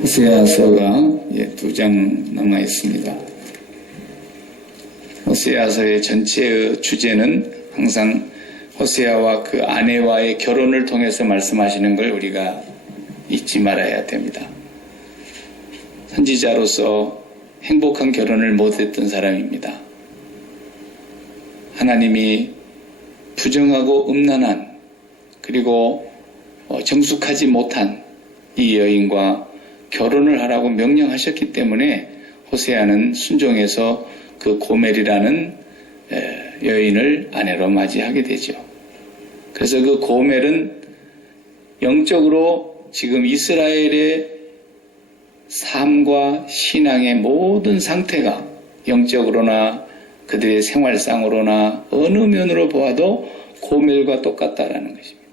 호세아서가 2장 남아 있습니다. 호세아서의 전체의 주제는 항상 호세아와 그 아내와의 결혼을 통해서 말씀하시는 걸 우리가 잊지 말아야 됩니다. 선지자로서 행복한 결혼을 못했던 사람입니다. 하나님이 부정하고 음란한 그리고 정숙하지 못한 이 여인과 결혼을 하라고 명령하셨기 때문에 호세아는 순종해서 그 고멜이라는 여인을 아내로 맞이하게 되죠. 그래서 그 고멜은 영적으로 지금 이스라엘의 삶과 신앙의 모든 상태가 영적으로나 그들의 생활상으로나 어느 면으로 보아도 고멜과 똑같다라는 것입니다.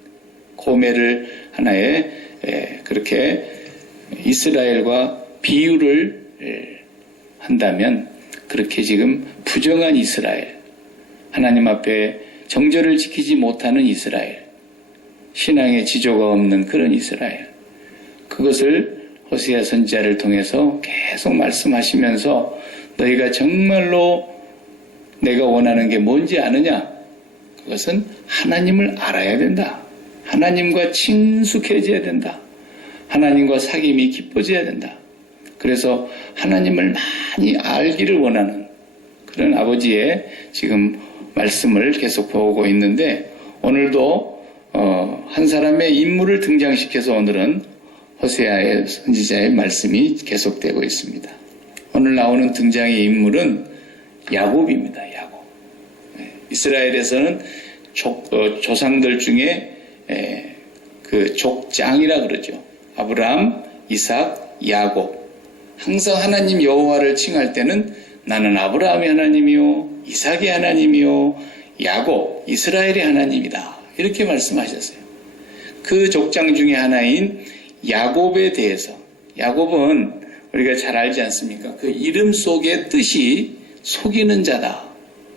고멜을 하나의 그렇게 이스라엘과 비유를 한다면 그렇게 지금 부정한 이스라엘, 하나님 앞에 정절을 지키지 못하는 이스라엘, 신앙의 지조가 없는 그런 이스라엘, 그것을 호세아 선지자를 통해서 계속 말씀하시면서 너희가 정말로 내가 원하는 게 뭔지 아느냐? 그것은 하나님을 알아야 된다. 하나님과 친숙해져야 된다. 하나님과 사귐이 깊어져야 된다. 그래서 하나님을 많이 알기를 원하는 그런 아버지의 지금 말씀을 계속 보고 있는데 오늘도 한 사람의 인물을 등장시켜서 오늘은 호세아의 선지자의 말씀이 계속되고 있습니다. 오늘 나오는 등장의 인물은 야곱입니다. 야곱. 이스라엘에서는 조상들 중에 그 족장이라 그러죠. 아브라함, 이삭, 야곱. 항상 하나님 여호와를 칭할 때는 나는 아브라함의 하나님이요, 이삭의 하나님이요, 야곱, 이스라엘의 하나님이다. 이렇게 말씀하셨어요. 그 족장 중에 하나인 야곱에 대해서, 야곱은 우리가 잘 알지 않습니까? 그 이름 속의 뜻이 속이는 자다.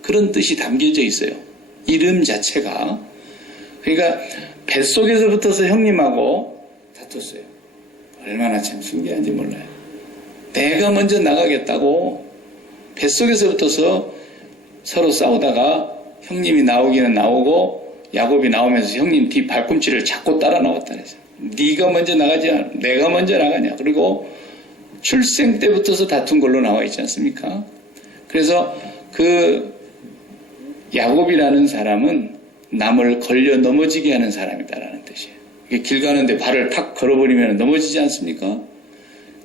그런 뜻이 담겨져 있어요. 이름 자체가. 그러니까 뱃속에서부터서 형님하고 다퉜어요. 얼마나 참 신기한지 몰라요. 내가 먼저 나가겠다고 뱃속에서부터서 서로 싸우다가 형님이 나오기는 나오고 야곱이 나오면서 형님 뒤 발꿈치를 잡고 따라 나왔다 그랬어요. 네가 먼저 나가지 않아. 내가 먼저 나가냐. 그리고 출생 때부터서 다툰 걸로 나와 있지 않습니까? 그래서 그 야곱이라는 사람은 남을 걸려 넘어지게 하는 사람이다라는 뜻이에요. 길 가는데 발을 탁 걸어버리면 넘어지지 않습니까?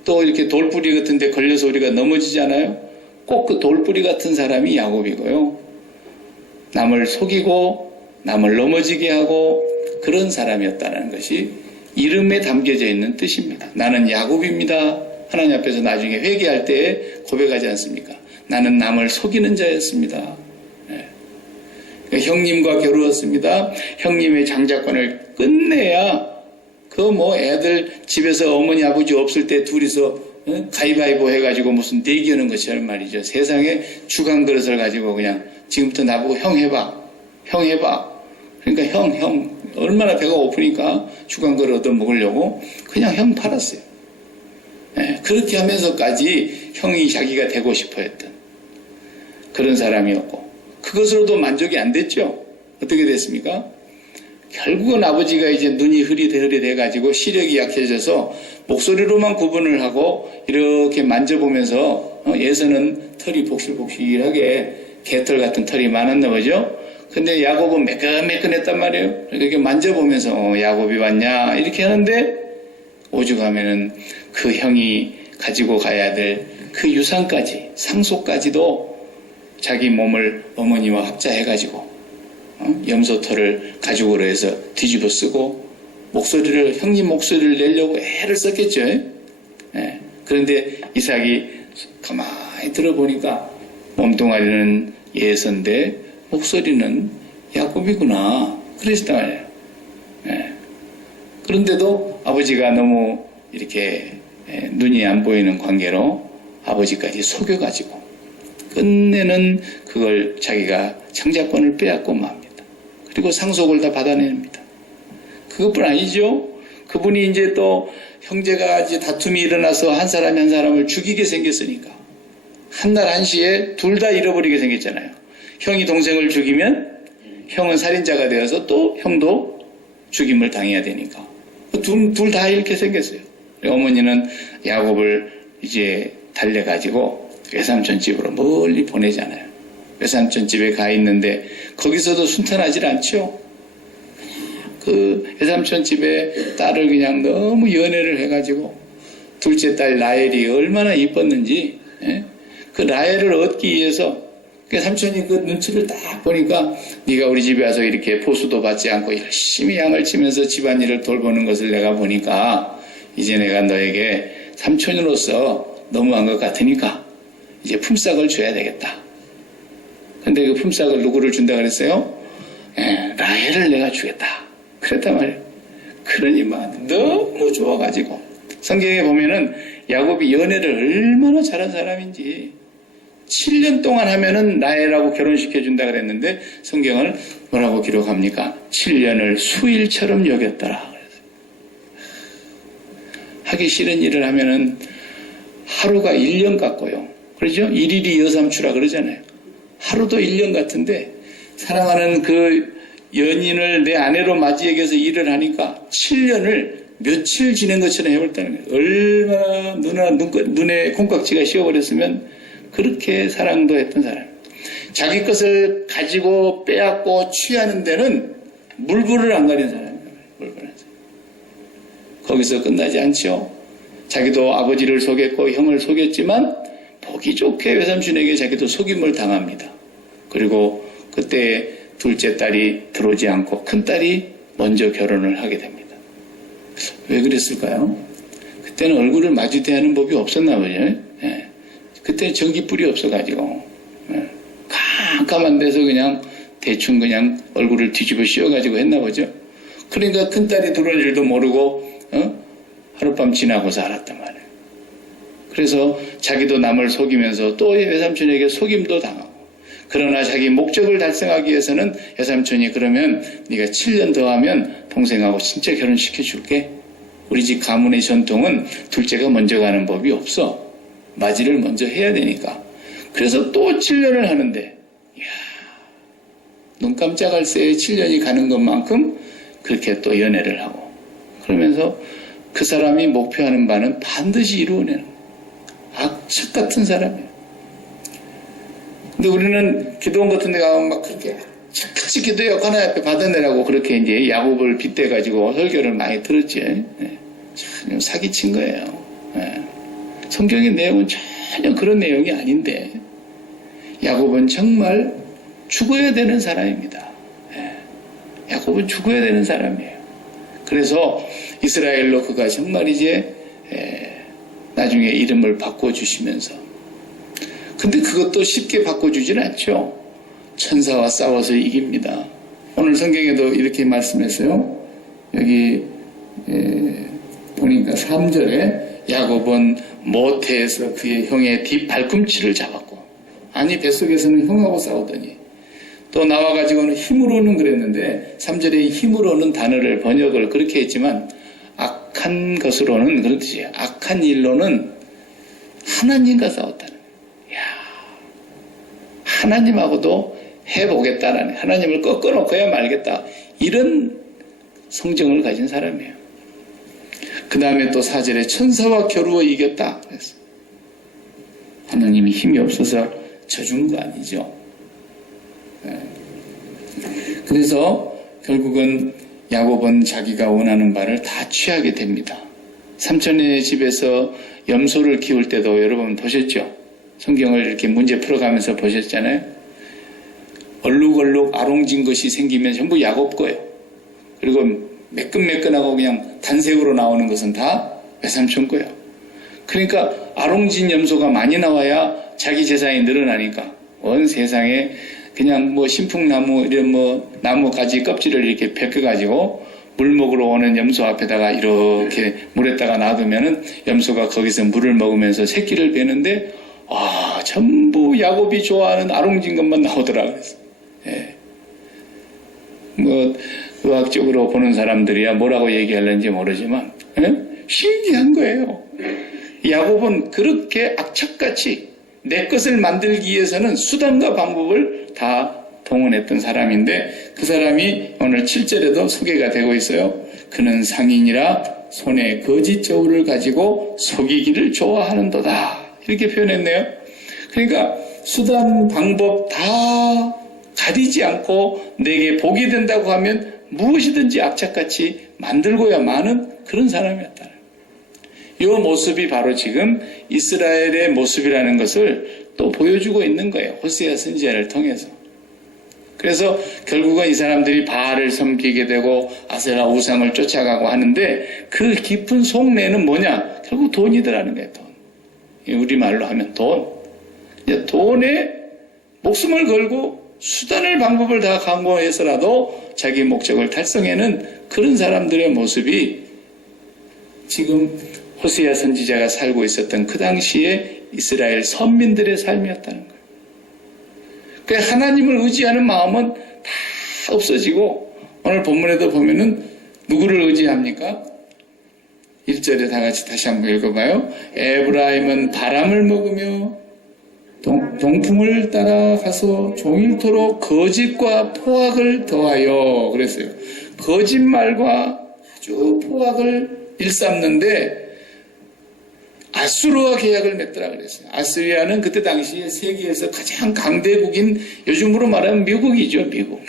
또 이렇게 돌뿌리 같은 데 걸려서 우리가 넘어지지 않아요? 꼭 그 돌뿌리 같은 사람이 야곱이고요. 남을 속이고 남을 넘어지게 하고 그런 사람이었다는 것이 이름에 담겨져 있는 뜻입니다. 나는 야곱입니다. 하나님 앞에서 나중에 회개할 때 고백하지 않습니까? 나는 남을 속이는 자였습니다. 그러니까 형님과 겨루었습니다. 형님의 장자권을 끝내야 그 애들 집에서 어머니 아버지 없을 때 둘이서 가위바위보 해가지고 무슨 내기하는 것처럼 말이죠. 세상에 죽은 그릇을 가지고 그냥 지금부터 나보고 형 해봐. 그러니까 형 얼마나 배가 고프니까 죽은 그릇 얻어 먹으려고 그냥 형 팔았어요. 그렇게 하면서까지 형이 자기가 되고 싶어 했던 그런 사람이었고 그것으로도 만족이 안 됐죠. 어떻게 됐습니까? 결국은 아버지가 이제 눈이 흐릿해가지고 시력이 약해져서 목소리로만 구분을 하고 이렇게 만져보면서 예서는 털이 복실복실하게 개털 같은 털이 많았나 보죠. 근데 야곱은 매끈매끈했단 말이에요. 이렇게 만져보면서 야곱이 왔냐 이렇게 하는데 오죽하면은 그 형이 가지고 가야 될 그 유산까지 상속까지도 자기 몸을 어머니와 합자해가지고 염소털을 가죽으로 해서 뒤집어 쓰고 목소리를 형님 목소리를 내려고 애를 썼겠죠. 그런데 이삭이 가만히 들어보니까 몸뚱아리는 예서인데 목소리는 야곱이구나 그랬단 말이에요. 그런데도 아버지가 너무 이렇게 눈이 안 보이는 관계로 아버지까지 속여가지고 끝내는 그걸 자기가 창자권을 빼앗고 맙니다. 그리고 상속을 다 받아냅니다. 그것뿐 아니죠. 그분이 이제 또 형제가 이제 다툼이 일어나서 한 사람이 한 사람을 죽이게 생겼으니까 한날 한시에 둘 다 잃어버리게 생겼잖아요. 형이 동생을 죽이면 형은 살인자가 되어서 또 형도 죽임을 당해야 되니까 둘 다 이렇게 생겼어요. 어머니는 야곱을 이제 달래가지고 외삼촌 집으로 멀리 보내잖아요. 외삼촌 집에 가 있는데 거기서도 순탄하지 않죠. 그 외삼촌 집에 딸을 그냥 너무 연애를 해가지고 둘째 딸 라헬이 얼마나 이뻤는지, 예? 그 라헬을 얻기 위해서 그 삼촌이 그 눈치를 딱 보니까 네가 우리 집에 와서 이렇게 보수도 받지 않고 열심히 양을 치면서 집안일을 돌보는 것을 내가 보니까 이제 내가 너에게 삼촌으로서 너무한 것 같으니까 이제 품삯을 줘야 되겠다. 근데 그 품삯을 누구를 준다 그랬어요? 예, 라헬을 내가 주겠다. 그랬단 말이에요. 그러니 막 너무 좋아가지고 성경에 보면은 야곱이 연애를 얼마나 잘한 사람인지 7년 동안 하면은 라헬하고 결혼시켜준다 그랬는데 성경은 뭐라고 기록합니까? 7년을 수일처럼 여겼더라 그랬어요. 하기 싫은 일을 하면은 하루가 1년 같고요. 그러죠? 일일이 여삼추라 그러잖아요. 하루도 1년 같은데 사랑하는 그 연인을 내 아내로 맞이해서 일을 하니까 7년을 며칠 지낸 것처럼 해버렸다는 거예요. 얼마나 눈에 콩깍지가 씌어버렸으면 그렇게 사랑도 했던 사람. 자기 것을 가지고 빼앗고 취하는 데는 물불을 안 가린 사람이에요. 거기서 끝나지 않죠. 자기도 아버지를 속였고 형을 속였지만 보기 좋게 외삼촌에게 자기도 속임을 당합니다. 그리고 그때 둘째 딸이 들어오지 않고 큰 딸이 먼저 결혼을 하게 됩니다. 왜 그랬을까요? 그때는 얼굴을 마주 대하는 법이 없었나 보죠. 예. 그때는 전기불이 없어가지고 깜깜한 데서 그냥 대충 그냥 얼굴을 뒤집어 씌워가지고 했나 보죠. 그러니까 큰 딸이 들어올 줄도 모르고 하룻밤 지나고서 알았단 말이에요. 그래서 자기도 남을 속이면서 또 외삼촌에게 속임도 당하고 그러나 자기 목적을 달성하기 위해서는 외삼촌이 그러면 네가 7년 더 하면 동생하고 진짜 결혼시켜줄게. 우리 집 가문의 전통은 둘째가 먼저 가는 법이 없어. 맞이를 먼저 해야 되니까. 그래서 또 7년을 하는데 이야, 눈 깜짝할 새에 7년이 가는 것만큼 그렇게 또 연애를 하고 그러면서 그 사람이 목표하는 바는 반드시 이루어내는 악착 같은 사람이에요. 근데 우리는 기도원 같은 데 가면 막 그렇게 착같이 기도해요. 하나님 앞에 받아내라고 그렇게 이제 야곱을 빗대가지고 설교를 많이 들었지. 네. 참 사기친 거예요. 네. 성경의 내용은 전혀 그런 내용이 아닌데 야곱은 정말 죽어야 되는 사람입니다. 네. 야곱은 죽어야 되는 사람이에요. 그래서 이스라엘로 그가 정말 이제 나중에 이름을 바꿔주시면서 근데 그것도 쉽게 바꿔주진 않죠. 천사와 싸워서 이깁니다. 오늘 성경에도 이렇게 말씀했어요. 여기 보니까 3절에 야곱은 모태에서 그의 형의 뒷발꿈치를 잡았고 아니 뱃속에서는 형하고 싸우더니 또 나와가지고는 힘으로는 그랬는데 3절에 힘으로는 단어를 번역을 그렇게 했지만 악한 것으로는 그렇듯이 악한 일로는 하나님과 싸웠다는 거예요. 하나님하고도 해보겠다라는 하나님을 꺾어놓고야 말겠다 이런 성정을 가진 사람이에요. 그 다음에 또 4절에 천사와 겨루어 이겼다 그랬어요. 하나님이 힘이 없어서 져준 거 아니죠. 그래서 결국은 야곱은 자기가 원하는 바를 다 취하게 됩니다. 삼촌의 집에서 염소를 키울 때도 여러분 보셨죠? 성경을 이렇게 문제 풀어가면서 보셨잖아요. 얼룩얼룩 아롱진 것이 생기면 전부 야곱 거예요. 그리고 매끈매끈하고 그냥 단색으로 나오는 것은 다 외삼촌 거예요. 그러니까 아롱진 염소가 많이 나와야 자기 재산이 늘어나니까 온 세상에 그냥 뭐 신풍나무 이런 뭐 나무 가지 껍질을 이렇게 벗겨가지고 물 먹으러 오는 염소 앞에다가 이렇게 물에다가 놔두면은 염소가 거기서 물을 먹으면서 새끼를 베는데 전부 야곱이 좋아하는 아롱진 것만 나오더라 그랬어. 예. 뭐 의학적으로 보는 사람들이야 뭐라고 얘기하려는지 모르지만 예? 신기한 거예요. 야곱은 그렇게 악착같이 내 것을 만들기 위해서는 수단과 방법을 다 동원했던 사람인데 그 사람이 오늘 7절에도 소개가 되고 있어요. 그는 상인이라 손에 거짓 저울을 가지고 속이기를 좋아하는도다. 이렇게 표현했네요. 그러니까 수단, 방법 다 가리지 않고 내게 복이 된다고 하면 무엇이든지 악착같이 만들고야 마는 그런 사람이었다. 이 모습이 바로 지금 이스라엘의 모습이라는 것을 또 보여주고 있는 거예요. 호세아 선지자를 통해서. 그래서 결국은 이 사람들이 바알을 섬기게 되고 아세라 우상을 쫓아가고 하는데 그 깊은 속내는 뭐냐? 결국 돈이더라는 거예요. 돈. 우리말로 하면 돈. 이제 돈에 목숨을 걸고 수단을 방법을 다 강구해서라도 자기 목적을 달성해는 그런 사람들의 모습이 지금 호세아 선지자가 살고 있었던 그 당시에 이스라엘 선민들의 삶이었다는 거예요. 그러니까 하나님을 의지하는 마음은 다 없어지고 오늘 본문에도 보면은 누구를 의지합니까? 1절에 다 같이 다시 한번 읽어봐요. 에브라임은 바람을 먹으며 동풍을 따라가서 종일토록 거짓과 포악을 더하여 그랬어요. 거짓말과 아주 포악을 일삼는데 아수르와 계약을 맺더라 그랬어요. 아수리아는 그때 당시에 세계에서 가장 강대국인 요즘으로 말하면 미국이죠. 미국.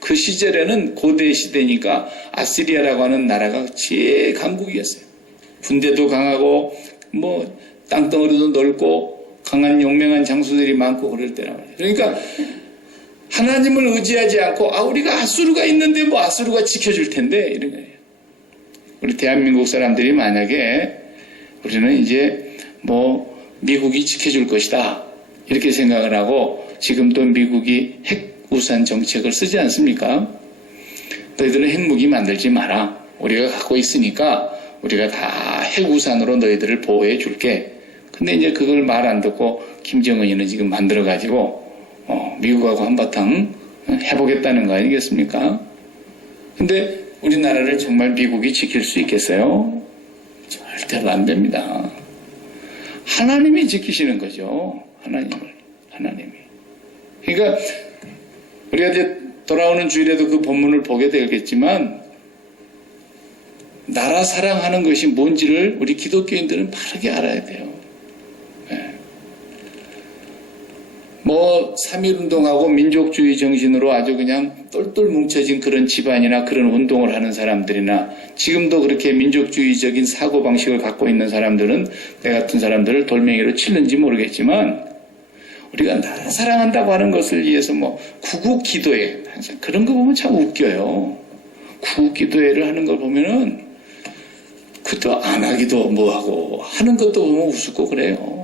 그 시절에는 고대 시대니까 아시리아라고 하는 나라가 제일 강국이었어요. 군대도 강하고 뭐 땅덩어리도 넓고 강한 용맹한 장수들이 많고 그럴 때란 말이에요. 그러니까 하나님을 의지하지 않고 우리가 아수르가 있는데 뭐 아수르가 지켜줄 텐데 이런 거예요. 우리 대한민국 사람들이 만약에 우리는 이제 뭐 미국이 지켜줄 것이다 이렇게 생각을 하고 지금도 미국이 핵우산 정책을 쓰지 않습니까? 너희들은 핵무기 만들지 마라. 우리가 갖고 있으니까 우리가 다 핵우산으로 너희들을 보호해 줄게. 근데 이제 그걸 말 안 듣고 김정은이는 지금 만들어가지고 미국하고 한바탕 해보겠다는 거 아니겠습니까? 근데 우리나라를 정말 미국이 지킬 수 있겠어요? 절대로 안 됩니다. 하나님이 지키시는 거죠. 하나님이. 그러니까 우리가 이제 돌아오는 주일에도 그 본문을 보게 되겠지만 나라 사랑하는 것이 뭔지를 우리 기독교인들은 바르게 알아야 돼요. 뭐 3.1운동하고 민족주의 정신으로 아주 그냥 똘똘 뭉쳐진 그런 집안이나 그런 운동을 하는 사람들이나 지금도 그렇게 민족주의적인 사고방식을 갖고 있는 사람들은 내 같은 사람들을 돌멩이로 치는지 모르겠지만 우리가 나라 사랑한다고 하는 것을 위해서 뭐 구국기도회 항상 그런 거 보면 참 웃겨요. 구국기도회를 하는 걸 보면은 그것도 안 하기도 뭐하고 하는 것도 보면 우습고 그래요.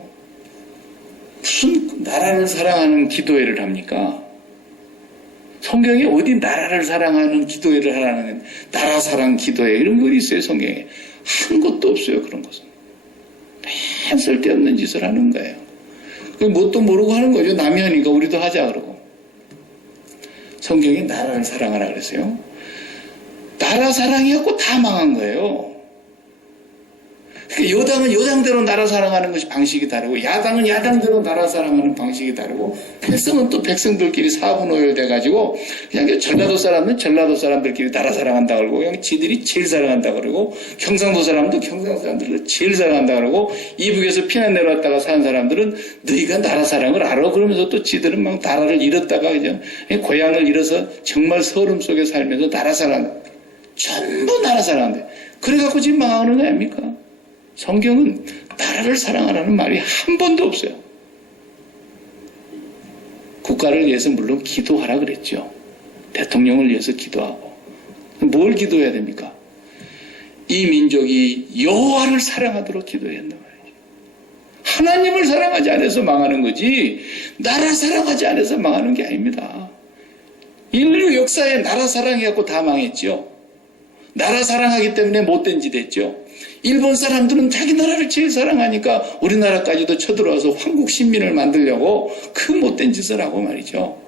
무슨 나라를 사랑하는 기도회를 합니까? 성경에 어디 나라를 사랑하는 기도회를 하라는 나라 사랑 기도회 이런 거 있어요. 성경에 한 것도 없어요. 그런 것은 맨 쓸데없는 짓을 하는 거예요. 뭣도 모르고 하는 거죠. 남이 하니까 우리도 하자 그러고. 성경에 나라를 사랑하라 그랬어요. 나라 사랑이었고 다 망한 거예요. 그러니까 여당은 여당대로 나라 사랑하는 것이 방식이 다르고 야당은 야당대로 나라 사랑하는 방식이 다르고 백성은 또 백성들끼리 사분오열돼가지고 그냥 전라도 사람은 전라도 사람들끼리 나라 사랑한다 그러고 그냥 지들이 제일 사랑한다 그러고 경상도 사람도 경상도 사람들을 제일 사랑한다 그러고 이북에서 피난 내려왔다가 사는 사람들은 너희가 나라 사랑을 알아 그러면서 또 지들은 막 나라를 잃었다가 그냥 고향을 잃어서 정말 서름 속에 살면서 나라 사랑 전부 나라 사랑한대. 그래갖고 지금 망하는 거 아닙니까? 성경은 나라를 사랑하라는 말이 한 번도 없어요. 국가를 위해서 물론 기도하라 그랬죠. 대통령을 위해서 기도하고. 뭘 기도해야 됩니까? 이 민족이 여호와를 사랑하도록 기도해야 한단 말이죠. 하나님을 사랑하지 않아서 망하는 거지 나라 사랑하지 않아서 망하는 게 아닙니다. 인류 역사에 나라 사랑해갖고 다 망했죠. 나라 사랑하기 때문에 못된 짓 했죠. 일본 사람들은 자기 나라를 제일 사랑하니까 우리나라까지도 쳐들어와서 황국 신민을 만들려고 그 못된 짓을 하고 말이죠.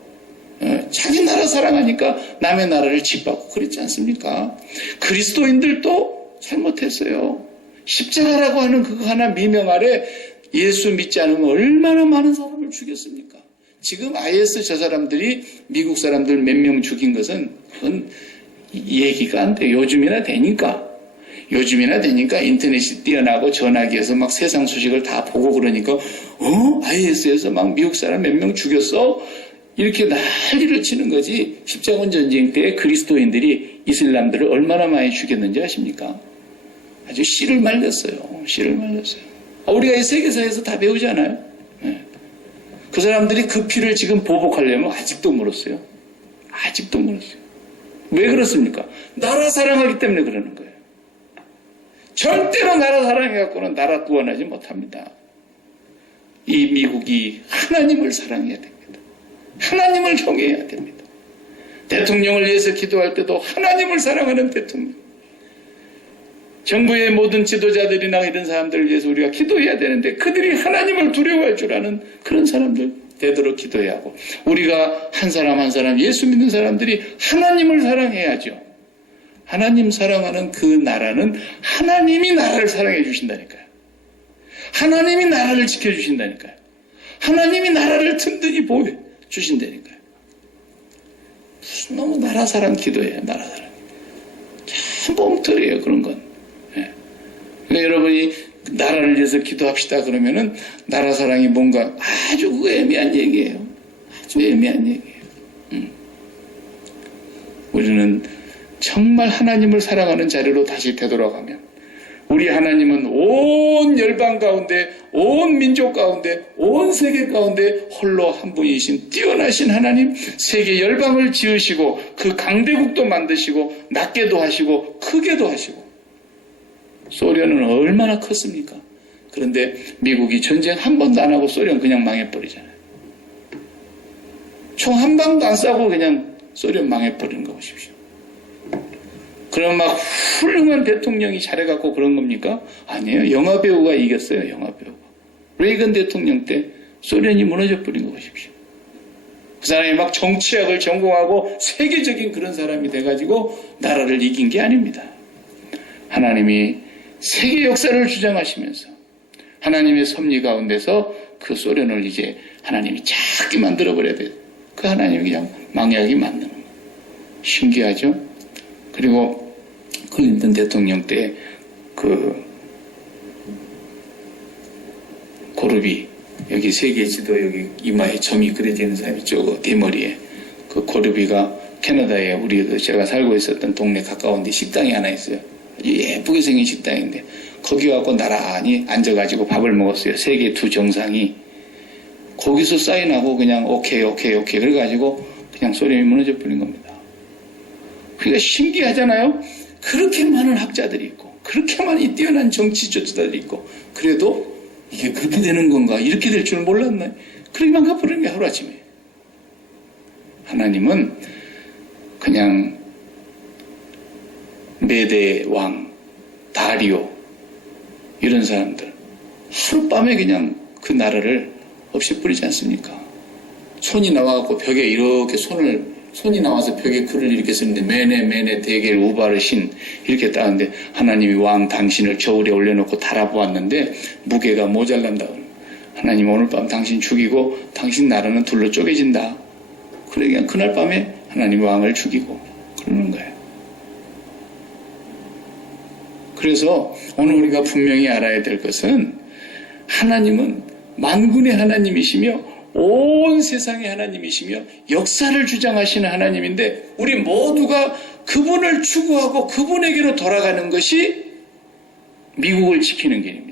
자기 나라 사랑하니까 남의 나라를 짓밟고 그랬지 않습니까? 그리스도인들도 잘못했어요. 십자가라고 하는 그거 하나 미명 아래 예수 믿지 않으면 얼마나 많은 사람을 죽였습니까? 지금 IS 저 사람들이 미국 사람들 몇 명 죽인 것은 그건 얘기가 안 돼. 요즘이나 되니까 인터넷이 뛰어나고 전화기에서 막 세상 소식을 다 보고 그러니까 IS에서 막 미국 사람 몇 명 죽였어? 이렇게 난리를 치는 거지. 십자군 전쟁 때 그리스도인들이 이슬람들을 얼마나 많이 죽였는지 아십니까? 아주 씨를 말렸어요. 우리가 이 세계사에서 다 배우잖아요. 네. 그 사람들이 그 피를 지금 보복하려면 아직도 멀었어요. 왜 그렇습니까? 나라 사랑하기 때문에 그러는 거예요. 절대로 나라 사랑해갖고는 나라 구원하지 못합니다. 이 미국이 하나님을 사랑해야 됩니다. 하나님을 경외해야 됩니다. 대통령을 위해서 기도할 때도 하나님을 사랑하는 대통령. 정부의 모든 지도자들이나 이런 사람들을 위해서 우리가 기도해야 되는데 그들이 하나님을 두려워할 줄 아는 그런 사람들 되도록 기도해야 하고, 우리가 한 사람 한 사람 예수 믿는 사람들이 하나님을 사랑해야죠. 하나님 사랑하는 그 나라는 하나님이 나라를 사랑해 주신다니까요. 하나님이 나라를 지켜주신다니까요. 하나님이 나라를 든든히 보호해 주신다니까요. 무슨 너무 나라 사랑 기도해요. 나라 사랑. 참 뻥터리예요. 그런 건. 네. 그러니까 여러분이 나라를 위해서 기도합시다 그러면은 나라 사랑이 뭔가 아주 그거 애매한 얘기예요. 아주 애매한 얘기예요. 우리는 정말 하나님을 사랑하는 자리로 다시 되돌아가면, 우리 하나님은 온 열방 가운데, 온 민족 가운데, 온 세계 가운데 홀로 한 분이신 뛰어나신 하나님, 세계 열방을 지으시고 그 강대국도 만드시고 낮게도 하시고 크게도 하시고. 소련은 얼마나 컸습니까? 그런데 미국이 전쟁 한 번도 안 하고 소련 그냥 망해버리잖아요. 총 한 방도 안 쏴고 그냥 소련 망해버리는 거 보십시오. 그럼 막 훌륭한 대통령이 잘해갖고 그런 겁니까? 아니에요. 영화배우가 이겼어요. 영화배우가. 레이건 대통령 때 소련이 무너져버린 거 보십시오. 그 사람이 막 정치학을 전공하고 세계적인 그런 사람이 돼가지고 나라를 이긴 게 아닙니다. 하나님이 세계 역사를 주장하시면서 하나님의 섭리 가운데서 그 소련을 이제 하나님이 작게 만들어버려야 돼요. 그 하나님이 그냥 망하게 만드는 거예요. 신기하죠? 그리고 클린턴 대통령 때 그 고르비, 여기 세계 지도 여기 이마에 점이 그려져 있는 사람이 있죠. 대머리에. 그 고르비가 캐나다에 우리 제가 살고 있었던 동네 가까운데 식당이 하나 있어요. 예쁘게 생긴 식당인데 거기 가고 나란히 앉아가지고 밥을 먹었어요. 세계 두 정상이. 거기서 사인하고 그냥 오케이 그래가지고 그냥 소련이 무너져 버린 겁니다. 그러니까 신기하잖아요. 그렇게 많은 학자들이 있고 그렇게 많이 뛰어난 정치 조치자들이 있고 그래도 이게 그렇게 되는 건가, 이렇게 될 줄 몰랐네. 그러기만 가버리는 게 하루아침에. 하나님은 그냥 메대 왕, 다리오 이런 사람들 하룻밤에 그냥 그 나라를 없애버리지 않습니까? 손이 나와갖고 벽에 이렇게 손이 나와서 벽에 글을 이렇게 쓰는데 메네 대겔 우바르 신 이렇게 따는데 하나님이 왕 당신을 저울에 올려놓고 달아보았는데 무게가 모자란다. 하나님 오늘 밤 당신 죽이고 당신 나라는 둘로 쪼개진다. 그러니까 그날 밤에 하나님 왕을 죽이고 그러는 거예요. 그래서 오늘 우리가 분명히 알아야 될 것은 하나님은 만군의 하나님이시며 온 세상의 하나님이시며 역사를 주장하시는 하나님인데 우리 모두가 그분을 추구하고 그분에게로 돌아가는 것이 미국을 지키는 길입니다.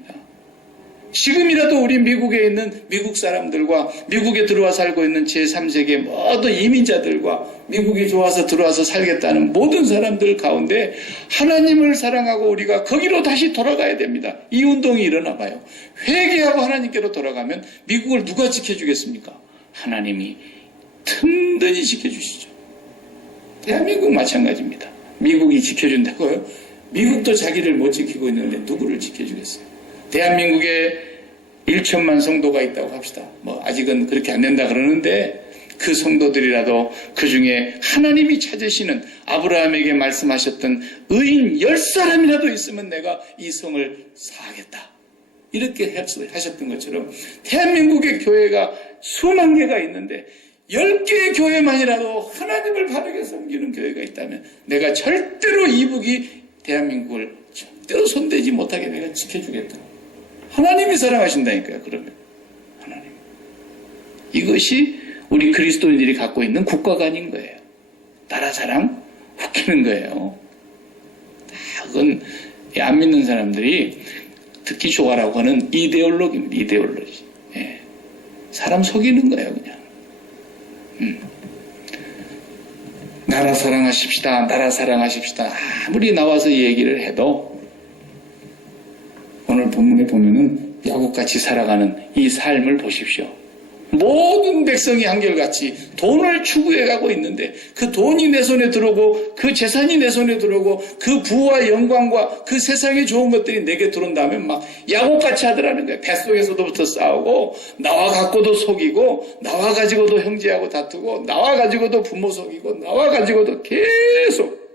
지금이라도 우리 미국에 있는 미국 사람들과 미국에 들어와 살고 있는 제3세계 모든 이민자들과 미국이 좋아서 들어와서 살겠다는 모든 사람들 가운데 하나님을 사랑하고 우리가 거기로 다시 돌아가야 됩니다. 이 운동이 일어나 봐요. 회개하고 하나님께로 돌아가면 미국을 누가 지켜주겠습니까? 하나님이 든든히 지켜주시죠. 대한민국 마찬가지입니다. 미국이 지켜준다고요? 미국도 자기를 못 지키고 있는데 누구를 지켜주겠어요? 대한민국에 1천만 성도가 있다고 합시다. 뭐 아직은 그렇게 안 된다 그러는데 그 성도들이라도 그 중에 하나님이 찾으시는 아브라함에게 말씀하셨던 의인 10사람이라도 있으면 내가 이 성을 사하겠다. 이렇게 하셨던 것처럼 대한민국의 교회가 수만 개가 있는데 10개의 교회만이라도 하나님을 바르게 섬기는 교회가 있다면 내가 절대로 이북이 대한민국을 절대로 손대지 못하게 내가 지켜주겠다. 하나님이 사랑하신다니까요. 그러면 하나님. 이것이 우리 그리스도인들이 갖고 있는 국가관인 거예요. 나라 사랑 웃기는 거예요. 그건 안 믿는 사람들이 듣기 좋아라고 하는 이데올로기입니다. 이데올로기. 예. 사람 속이는 거예요. 그냥. 나라 사랑하십시다. 나라 사랑하십시다. 아무리 나와서 얘기를 해도 오늘 본문에 보면은 야곱같이 살아가는 이 삶을 보십시오. 모든 백성이 한결같이 돈을 추구해가고 있는데 그 돈이 내 손에 들어오고 그 재산이 내 손에 들어오고 그 부와 영광과 그 세상의 좋은 것들이 내게 들어온다면 막 야곱같이 하더라는 거예요. 뱃속에서도부터 싸우고 나와 갖고도 속이고 나와 가지고도 형제하고 다투고 나와 가지고도 부모 속이고 나와 가지고도 계속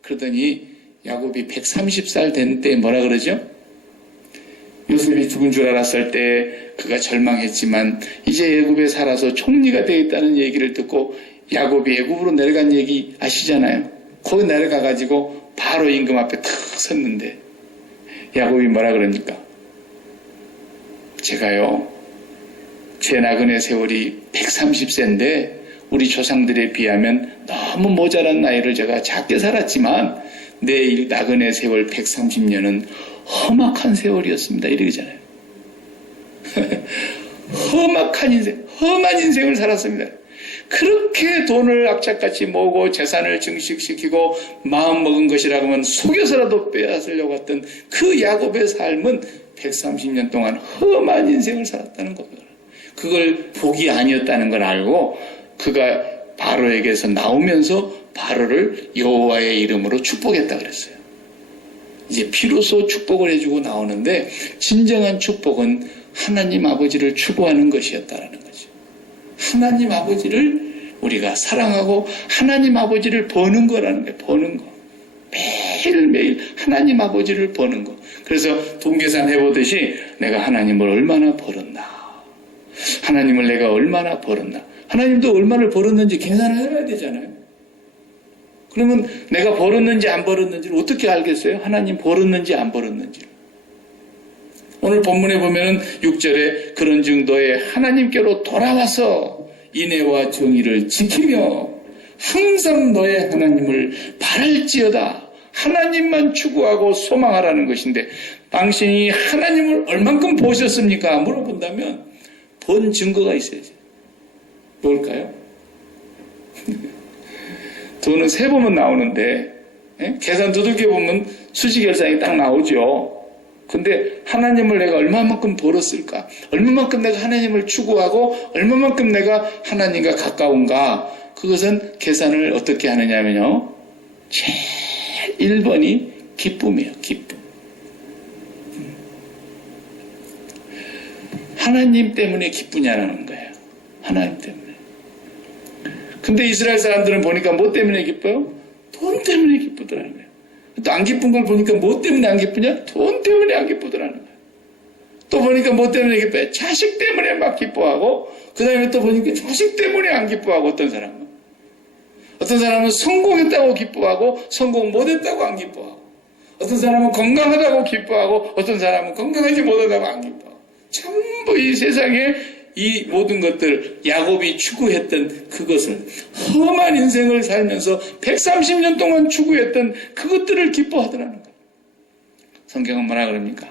그러더니 야곱이 130살 된 때 뭐라 그러죠? 요셉이 죽은 줄 알았을 때 그가 절망했지만 이제 애굽에 살아서 총리가 되어 있다는 얘기를 듣고 야곱이 애굽으로 내려간 얘기 아시잖아요. 거기 내려가가지고 바로 임금 앞에 탁 섰는데 야곱이 뭐라 그러니까 제가요 제 나그네 세월이 130세인데 우리 조상들에 비하면 너무 모자란 나이를 제가 작게 살았지만 내 나그네 세월 130년은 험악한 세월이었습니다. 이러잖아요. 험악한 인생, 험한 인생을 살았습니다. 그렇게 돈을 악착같이 모으고 재산을 증식시키고 마음먹은 것이라고 하면 속여서라도 빼앗으려고 했던 그 야곱의 삶은 130년 동안 험한 인생을 살았다는 겁니다. 그걸 복이 아니었다는 걸 알고 그가 바로에게서 나오면서 바로를 여호와의 이름으로 축복했다 그랬어요. 이제 비로소 축복을 해주고 나오는데 진정한 축복은 하나님 아버지를 추구하는 것이었다라는 거죠. 하나님 아버지를 우리가 사랑하고 하나님 아버지를 버는 거라는 거예요. 버는 거. 매일매일 하나님 아버지를 버는 거. 그래서 돈계산 해보듯이 내가 하나님을 얼마나 벌었나. 하나님을 내가 얼마나 벌었나. 하나님도 얼마를 벌었는지 계산을 해야 되잖아요. 그러면 내가 벌었는지 안 벌었는지를 어떻게 알겠어요? 하나님 벌었는지 안 벌었는지를. 오늘 본문에 보면은 6절에 그런 정도의 하나님께로 돌아와서 인애와 정의를 지키며 항상 너의 하나님을 바랄지어다. 하나님만 추구하고 소망하라는 것인데 당신이 하나님을 얼만큼 보셨습니까? 물어본다면 본 증거가 있어야죠. 뭘까요? 돈은 세보면 나오는데 계산 두들겨보면 수지결산이 딱 나오죠. 근데 하나님을 내가 얼마만큼 벌었을까? 얼마만큼 내가 하나님을 추구하고 얼마만큼 내가 하나님과 가까운가? 그것은 계산을 어떻게 하느냐면요. 제일 1번이 기쁨이에요. 기쁨. 하나님 때문에 기쁘냐라는 거예요. 하나님 때문에. 근데 이스라엘 사람들은 보니까 뭐 때문에 기뻐요? 돈 때문에 기쁘더라는 거예요. 또 안 기쁜 걸 보니까 뭐 때문에 안 기쁘냐? 돈 때문에 안 기쁘더라는 거예요. 또 보니까 뭐 때문에 기뻐요? 자식 때문에 막 기뻐하고 그 다음에 또 보니까 자식 때문에 안 기뻐하고 어떤 사람은 성공했다고 기뻐하고 성공 못했다고 안 기뻐하고 어떤 사람은 건강하다고 기뻐하고 어떤 사람은 건강하지 못하다고 안 기뻐하고 전부 이 세상에 이 모든 것들 야곱이 추구했던 그것을 험한 인생을 살면서 130년 동안 추구했던 그것들을 기뻐하더라는 거예요. 성경은 뭐라 그럽니까?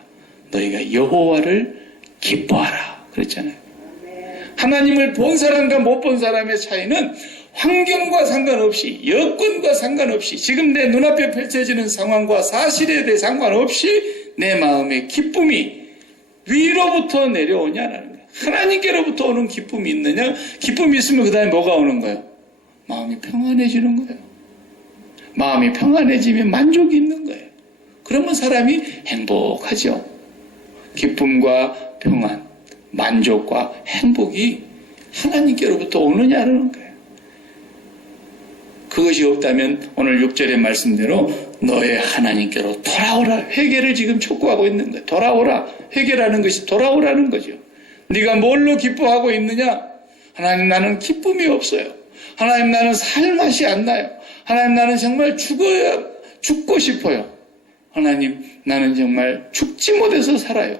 너희가 여호와를 기뻐하라 그랬잖아요. 하나님을 본 사람과 못 본 사람의 차이는 환경과 상관없이 여건과 상관없이 지금 내 눈앞에 펼쳐지는 상황과 사실에 대해 상관없이 내 마음의 기쁨이 위로부터 내려오냐라는 거예요. 하나님께로부터 오는 기쁨이 있느냐? 기쁨이 있으면 그 다음에 뭐가 오는 거예요? 마음이 평안해지는 거예요. 마음이 평안해지면 만족이 있는 거예요. 그러면 사람이 행복하죠. 기쁨과 평안, 만족과 행복이 하나님께로부터 오느냐는 거예요. 그것이 없다면 오늘 6절의 말씀대로 너의 하나님께로 돌아오라. 회개를 지금 촉구하고 있는 거예요. 돌아오라. 회개라는 것이 돌아오라는 거죠. 네가 뭘로 기뻐하고 있느냐? 하나님, 나는 기쁨이 없어요. 하나님, 나는 살 맛이 안 나요. 하나님, 나는 정말 죽고 싶어요. 하나님, 나는 정말 죽지 못해서 살아요.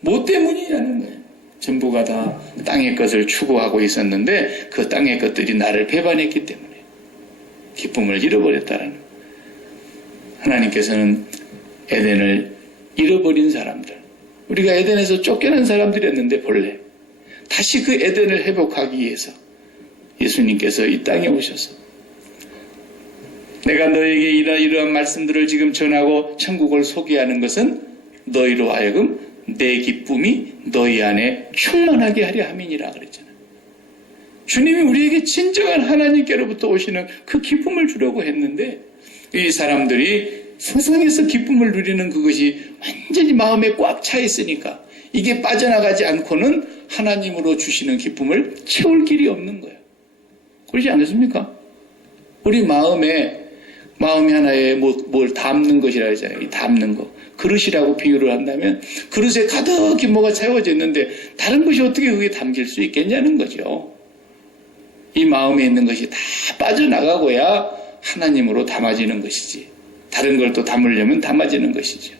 뭐 때문이냐는 거예요. 전부가 다 땅의 것을 추구하고 있었는데 그 땅의 것들이 나를 배반했기 때문에 기쁨을 잃어버렸다라는 거예요. 하나님께서는 에덴을 잃어버린 사람들, 우리가 에덴에서 쫓겨난 사람들이었는데 본래 다시 그 에덴을 회복하기 위해서 예수님께서 이 땅에 오셔서 내가 너에게 이러한 말씀들을 지금 전하고 천국을 소개하는 것은 너희로 하여금 내 기쁨이 너희 안에 충만하게 하려 함이니라 그랬잖아요. 주님이 우리에게 진정한 하나님께로부터 오시는 그 기쁨을 주려고 했는데 이 사람들이 세상에서 기쁨을 누리는 그것이 완전히 마음에 꽉 차 있으니까 이게 빠져나가지 않고는 하나님으로 주시는 기쁨을 채울 길이 없는 거예요. 그렇지 않습니까? 우리 마음이 하나에 뭘 담는 것이라 하잖아요. 이 담는 거. 그릇이라고 비유를 한다면 그릇에 가득히 뭐가 채워져 있는데 다른 것이 어떻게 그게 담길 수 있겠냐는 거죠. 이 마음에 있는 것이 다 빠져나가고야 하나님으로 담아지는 것이지. 다른 걸 또 담으려면 담아지는 것이죠.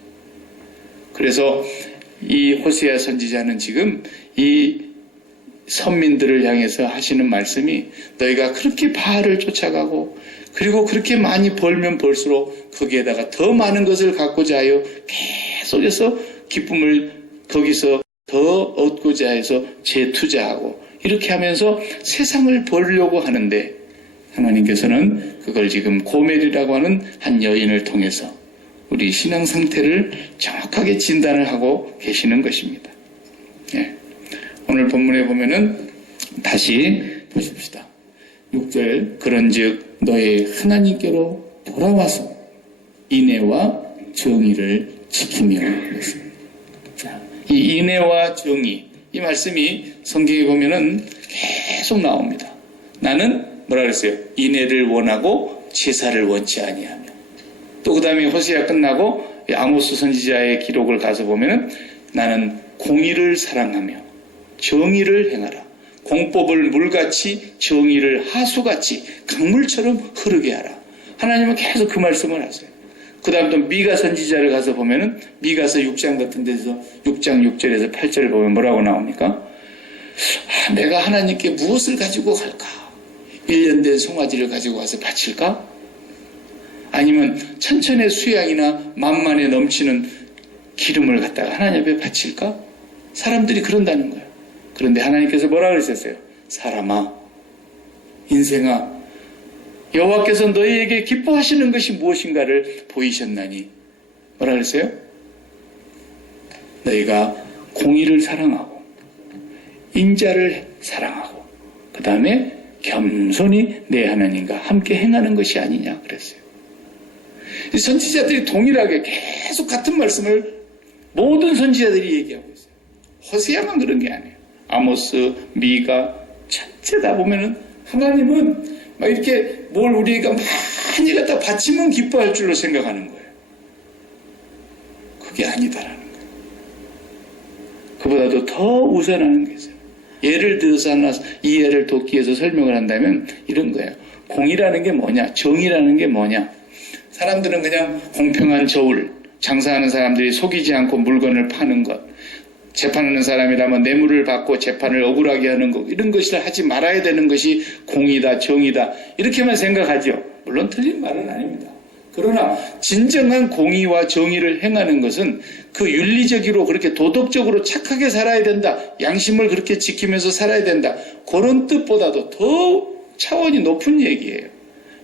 그래서 이 호세아 선지자는 지금 이 선민들을 향해서 하시는 말씀이 너희가 그렇게 바알을 쫓아가고 그리고 그렇게 많이 벌면 벌수록 거기에다가 더 많은 것을 갖고자 하여 계속해서 기쁨을 거기서 더 얻고자 해서 재투자하고 이렇게 하면서 세상을 벌려고 하는데 하나님께서는 그걸 지금 고멜이라고 하는 한 여인을 통해서 우리 신앙 상태를 정확하게 진단을 하고 계시는 것입니다. 예. 오늘 본문에 보면은 다시 보십시다. 6절 그런즉 너의 하나님께로 돌아와서 인애와 정의를 지키며 그랬습니다. 자, 이 인애와 정의 이 말씀이 성경에 보면은 계속 나옵니다. 나는 뭐라 그랬어요? 인애를 원하고 제사를 원치 아니하며 또 그 다음에 호세아 끝나고 아모스 선지자의 기록을 가서 보면은 나는 공의를 사랑하며 정의를 행하라. 공법을 물같이 정의를 하수같이 강물처럼 흐르게 하라. 하나님은 계속 그 말씀을 하세요. 그 다음 또 미가 선지자를 가서 보면은 미가서 6장 같은 데서 6장 6절에서 8절을 보면 뭐라고 나옵니까? 내가 하나님께 무엇을 가지고 갈까? 1년 된 송아지를 가지고 와서 바칠까? 아니면 천천의 수양이나 만만에 넘치는 기름을 갖다가 하나님 앞에 바칠까? 사람들이 그런다는 거예요. 그런데 하나님께서 뭐라 그러셨어요? 사람아, 인생아, 여호와께서 너희에게 기뻐하시는 것이 무엇인가를 보이셨나니 뭐라 그랬어요? 너희가 공의를 사랑하고 인자를 사랑하고 그 다음에 겸손히 내 하나님과 함께 행하는 것이 아니냐 그랬어요. 이 선지자들이 동일하게 계속 같은 말씀을 모든 선지자들이 얘기하고 있어요. 호세아만 그런 게 아니에요. 아모스, 미가 전체 다 보면은 하나님은 막 이렇게 뭘 우리가 많이 갖다 바치면 기뻐할 줄로 생각하는 거예요. 그게 아니다라는 거예요. 그보다도 더 우선하는 게 있어요. 예를 들어서 하나 이 예를 돕기 위해서 설명을 한다면 이런 거예요. 공의라는 게 뭐냐? 정의라는 게 뭐냐? 사람들은 그냥 공평한 저울, 장사하는 사람들이 속이지 않고 물건을 파는 것, 재판하는 사람이라면 뇌물을 받고 재판을 억울하게 하는 것, 이런 것을 하지 말아야 되는 것이 공의다, 정의다 이렇게만 생각하죠. 물론 틀린 말은 아닙니다. 그러나 진정한 공의와 정의를 행하는 것은 그 윤리적으로 그렇게 도덕적으로 착하게 살아야 된다, 양심을 그렇게 지키면서 살아야 된다, 그런 뜻보다도 더 차원이 높은 얘기예요.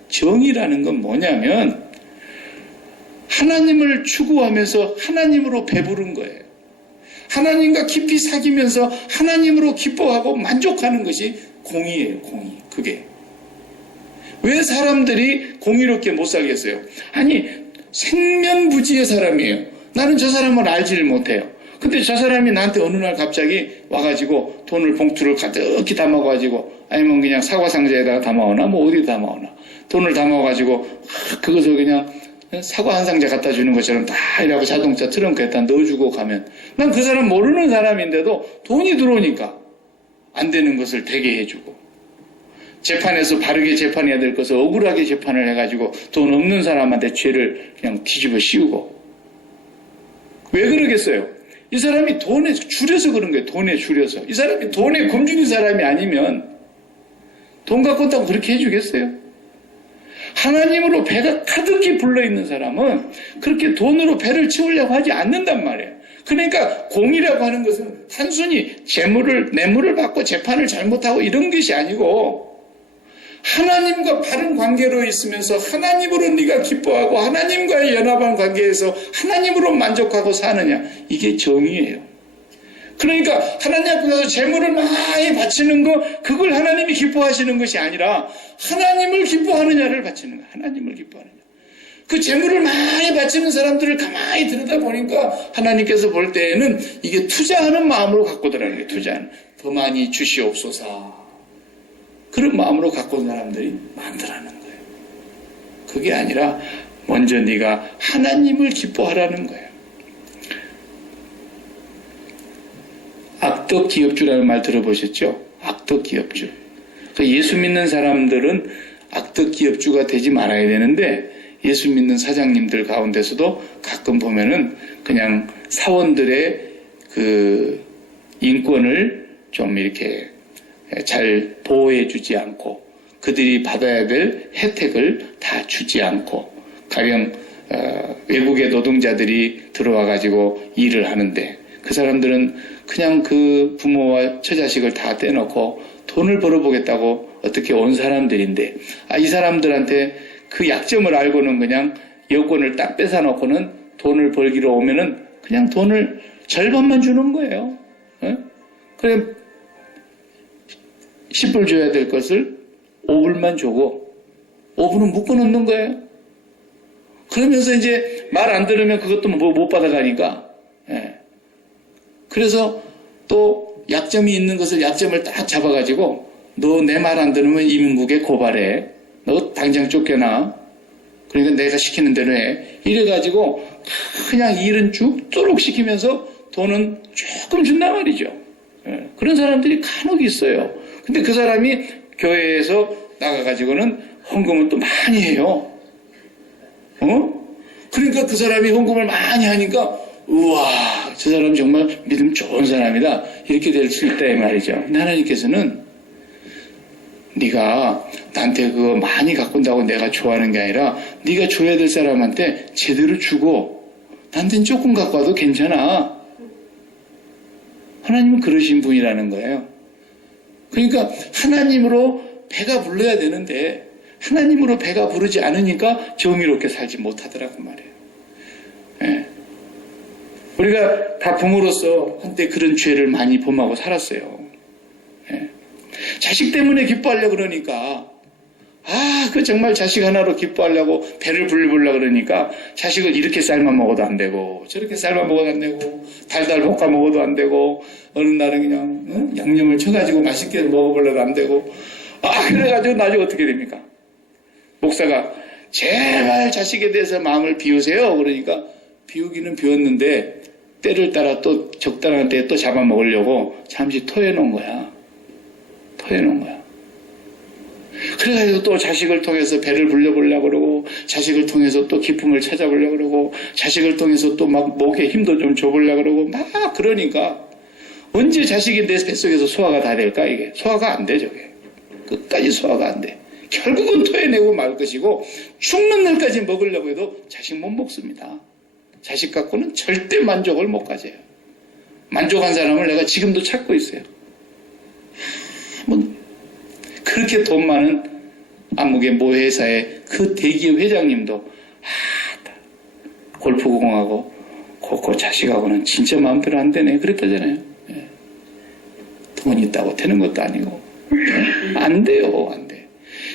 정의라는 건 뭐냐면 하나님을 추구하면서 하나님으로 배부른 거예요. 하나님과 깊이 사귀면서 하나님으로 기뻐하고 만족하는 것이 공의예요. 공의. 그게. 왜 사람들이 공의롭게 못 살겠어요? 아니 생면부지의 사람이에요. 나는 저 사람을 알지를 못해요. 근데 저 사람이 나한테 어느 날 갑자기 와가지고 돈을 봉투를 가득히 담아가지고 아니면 그냥 사과 상자에다가 담아오나 뭐 어디 담아오나 돈을 담아가지고 그것을 그냥 사과 한 상자 갖다 주는 것처럼 다 이라고 자동차 트렁크에다 넣어주고 가면 난 그 사람 모르는 사람인데도 돈이 들어오니까 안 되는 것을 되게 해주고 재판에서 바르게 재판해야 될 것을 억울하게 재판을 해가지고 돈 없는 사람한테 죄를 그냥 뒤집어 씌우고 왜 그러겠어요? 이 사람이 돈에 줄여서 그런 거예요. 돈에 줄여서. 이 사람이 돈에 굶주린 사람이 아니면 돈 갖고 온다고 그렇게 해주겠어요? 하나님으로 배가 가득히 불러있는 사람은 그렇게 돈으로 배를 채우려고 하지 않는단 말이에요. 그러니까 공이라고 하는 것은 단순히 뇌물을 받고 재판을 잘못하고 이런 것이 아니고 하나님과 바른 관계로 있으면서 하나님으로 네가 기뻐하고 하나님과의 연합한 관계에서 하나님으로 만족하고 사느냐 이게 정의예요. 그러니까 하나님 앞에서 재물을 많이 바치는 거 그걸 하나님이 기뻐하시는 것이 아니라 하나님을 기뻐하느냐를 바치는 거예요. 하나님을 기뻐하느냐. 그 재물을 많이 바치는 사람들을 가만히 들여다보니까 하나님께서 볼 때에는 이게 투자하는 마음으로 갖고 들어가는 거예요. 투자하는. 더 많이 주시옵소서. 그런 마음으로 갖고 온 사람들이 많더라는 거예요. 그게 아니라 먼저 네가 하나님을 기뻐하라는 거예요. 악덕 기업주라는 말 들어보셨죠? 악덕 기업주. 예수 믿는 사람들은 악덕 기업주가 되지 말아야 되는데 예수 믿는 사장님들 가운데서도 가끔 보면은 그냥 사원들의 그 인권을 좀 이렇게 잘 보호해주지 않고 그들이 받아야 될 혜택을 다 주지 않고 가령 외국의 노동자들이 들어와가지고 일을 하는데 그 사람들은 그냥 그 부모와 처자식을 다 떼놓고 돈을 벌어보겠다고 어떻게 온 사람들인데 이 사람들한테 그 약점을 알고는 그냥 여권을 딱 뺏어놓고는 돈을 벌기로 오면은 그냥 돈을 절반만 주는 거예요. 그래 10불 줘야 될 것을 5불만 주고 5불은 묶어놓는 거예요. 그러면서 이제 말 안 들으면 그것도 못 받아가니까 그래서 또 약점이 있는 것을 약점을 딱 잡아가지고 너 내 말 안 들으면 이민국에 고발해. 너 당장 쫓겨나. 그러니까 내가 시키는 대로 해. 이래가지고 그냥 일은 죽도록 시키면서 돈은 조금 준단 말이죠. 그런 사람들이 간혹 있어요. 근데 그 사람이 교회에서 나가가지고는 헌금을 또 많이 해요. 그러니까 그 사람이 헌금을 많이 하니까 우와 저 사람 정말 믿음 좋은 사람이다 이렇게 될 수 있다 이 말이죠. 근데 하나님께서는 네가 나한테 그거 많이 갖고 온다고 내가 좋아하는 게 아니라 네가 줘야 될 사람한테 제대로 주고 나한테는 조금 갖고 와도 괜찮아. 하나님은 그러신 분이라는 거예요. 그러니까 하나님으로 배가 불러야 되는데 하나님으로 배가 부르지 않으니까 정의롭게 살지 못하더라고 말이에요. 예. 우리가 다 부모로서 한때 그런 죄를 많이 범하고 살았어요. 예. 자식 때문에 기뻐하려고 그러니까 그 정말 자식 하나로 기뻐하려고 배를 불리려고 그러니까 자식을 이렇게 삶아 먹어도 안 되고 저렇게 삶아 먹어도 안 되고 달달 볶아 먹어도 안 되고 어느 날은 그냥 양념을 쳐가지고 맛있게 먹어보려도 안 되고 그래가지고 나중에 어떻게 됩니까? 목사가 제발 자식에 대해서 마음을 비우세요. 그러니까 비우기는 비웠는데 때를 따라 또 적당한 때에 또 잡아먹으려고 잠시 토해놓은 거야. 그래가지고 또 자식을 통해서 배를 불려보려고 그러고 자식을 통해서 또 기쁨을 찾아보려고 그러고 자식을 통해서 또 막 목에 힘도 좀 줘보려고 그러고 막 그러니까 언제 자식이 내 뱃속에서 소화가 다 될까 이게? 소화가 안 돼 저게. 끝까지 소화가 안 돼. 결국은 토해내고 말 것이고 죽는 날까지 먹으려고 해도 자식 못 먹습니다. 자식 갖고는 절대 만족을 못 가져요. 만족한 사람을 내가 지금도 찾고 있어요. 그렇게 돈 많은 안목의 모 회사의 그 대기업 회장님도 골프공하고 그 자식하고는 진짜 마음대로 안 되네 그랬다잖아요. 돈 있다고 되는 것도 아니고 안 돼요. 안 돼.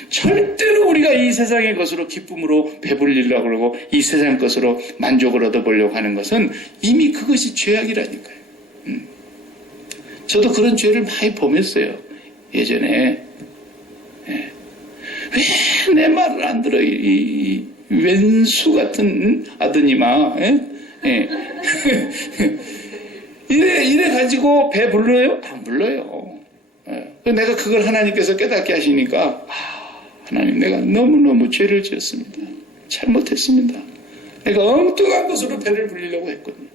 절대로 우리가 이 세상의 것으로 기쁨으로 배불리려고 그러고 이 세상 것으로 만족을 얻어보려고 하는 것은 이미 그것이 죄악이라니까요. 저도 그런 죄를 많이 범했어요. 예전에. 예. 왜 내 말을 안 들어, 이 왼수 같은 아드님아. 예? 예. 이래 가지고 배 불러요? 안 불러요. 예. 내가 그걸 하나님께서 깨닫게 하시니까, 하나님, 내가 너무너무 죄를 지었습니다. 잘못했습니다. 내가 엉뚱한 것으로 배를 불리려고 했거든요.